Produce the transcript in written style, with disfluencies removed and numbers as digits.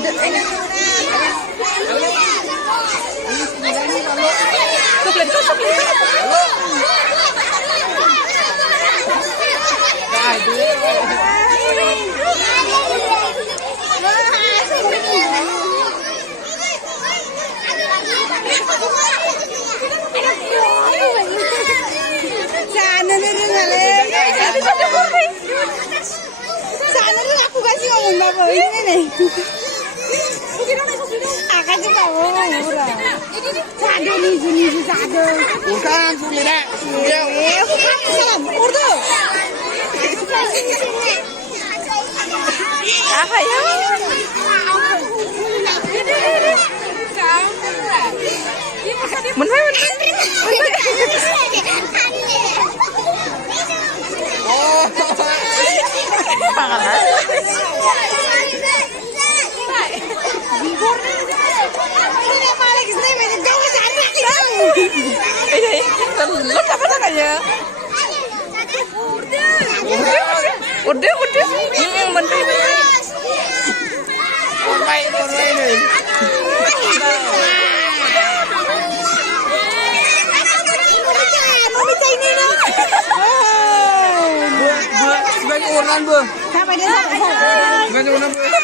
ada ini. Coklat. Sana tuh aku kasih ngomong apa ini nih. Akan juga ngomong udah. Sado nih sado. Bukan sulit deh. Bukan salam. Urdu. Apa ya? Menurut Udah. Yang bener. Baik nih. Sebagai orang bu. Siapa dia? Sebagai orang bu.